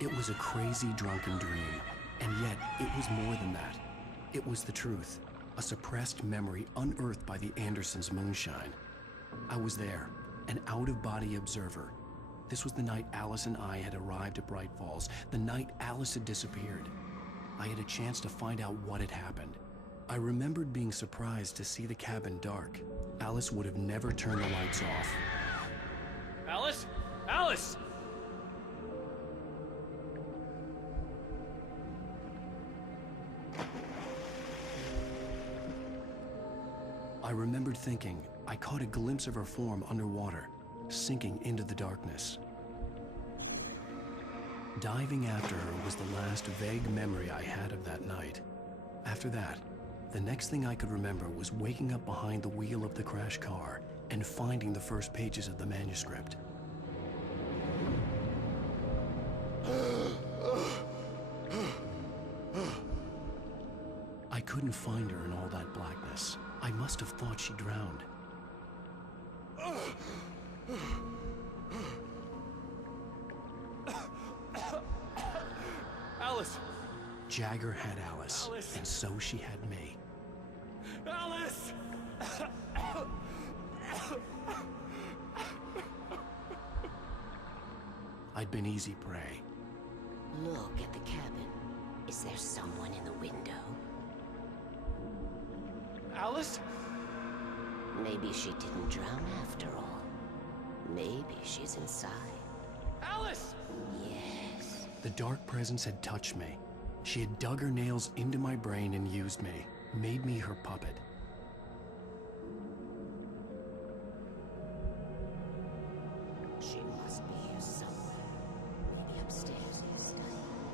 It was a crazy, drunken dream, and yet it was more than that. It was the truth, a suppressed memory unearthed by the Andersons' moonshine. I was there, an out-of-body observer. This was the night Alice and I had arrived at Bright Falls, the night Alice had disappeared. I had a chance to find out what had happened. I remembered being surprised to see the cabin dark. Alice would have never turned the lights off. Alice? Alice! I remembered thinking I caught a glimpse of her form underwater, sinking into the darkness. Diving after her was the last vague memory I had of that night. After that, the next thing I could remember was waking up behind the wheel of the crashed car and finding the first pages of the manuscript. I couldn't find her in all that blackness. I must have thought she drowned. Alice! Jagger had Alice, Alice! and so she had me. Alice! I'd been easy prey. Look at the cabin. Is there someone in the window? Alice? Maybe she didn't drown after all. Maybe she's inside. Alice! Yes. The dark presence had touched me. She had dug her nails into my brain and used me, made me her puppet. She must be here somewhere. Maybe upstairs.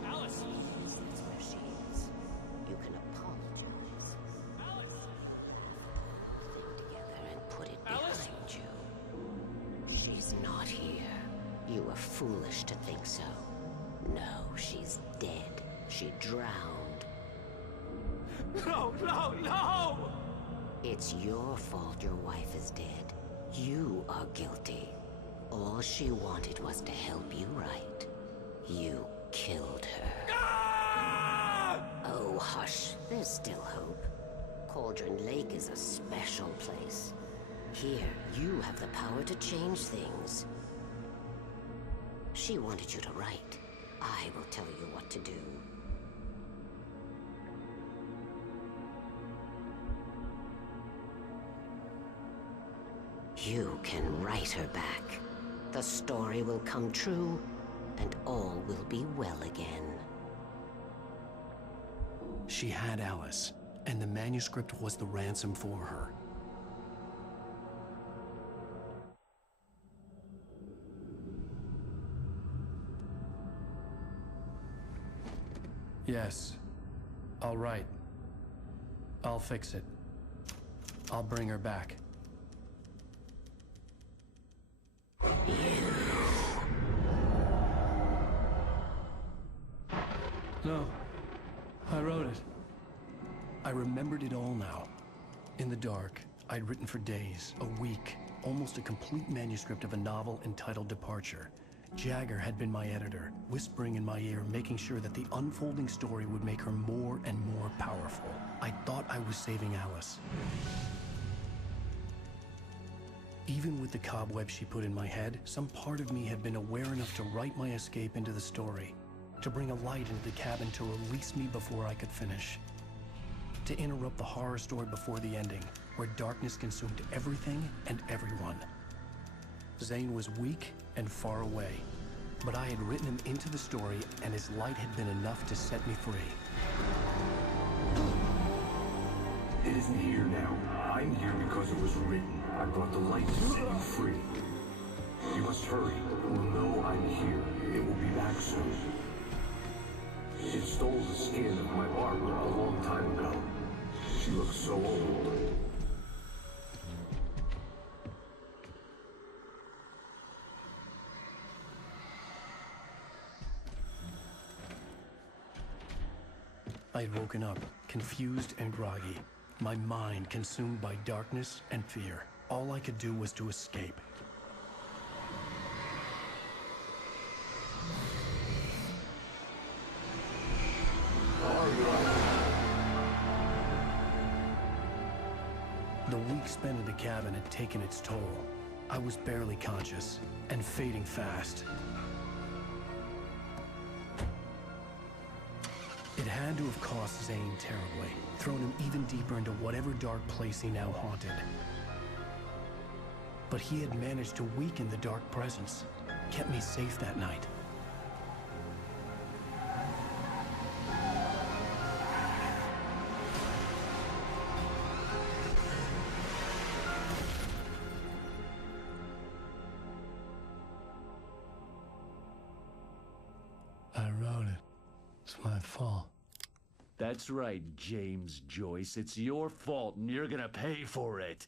Alice! That's where she is. You can apologize. Alice! Thing together and put it Alice? behind you. She's not here. You were foolish to think so. No, she's dead. She drowned. No, no, no! It's your fault your wife is dead. You are guilty. All she wanted was to help you right. You killed her. Ah! Oh, hush. There's still hope. Cauldron Lake is a special place. Here, you have the power to change things. She wanted you to write. I will tell you what to do. You can write her back. The story will come true, and all will be well again. She had Alice, and the manuscript was the ransom for her. Yes. All right. I'll fix it. I'll bring her back. No. I wrote it. I remembered it all now. In the dark, I'd written for days, a week, almost a complete manuscript of a novel entitled Departure. Jagger had been my editor, whispering in my ear, making sure that the unfolding story would make her more and more powerful. I thought I was saving Alice. Even with the cobweb she put in my head, some part of me had been aware enough to write my escape into the story, to bring a light into the cabin to release me before I could finish, to interrupt the horror story before the ending, where darkness consumed everything and everyone. Zane was weak and far away, but I had written him into the story, and his light had been enough to set me free. It isn't here now. I'm here because it was written. I brought the light to set you free. You must hurry. It will know I'm here. It will be back soon. It stole the skin of my Barbara a long time ago. She looks so old. I had woken up, confused and groggy, my mind consumed by darkness and fear. All I could do was to escape. The week spent in the cabin had taken its toll. I was barely conscious, and fading fast. It had to have cost Zane terribly, thrown him even deeper into whatever dark place he now haunted. But he had managed to weaken the dark presence, kept me safe that night. I wrote it. It's my fault. That's right, James Joyce. It's your fault, and you're gonna pay for it.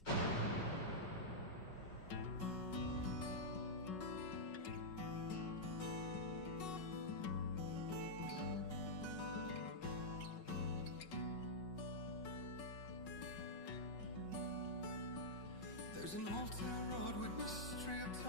There's an old town road with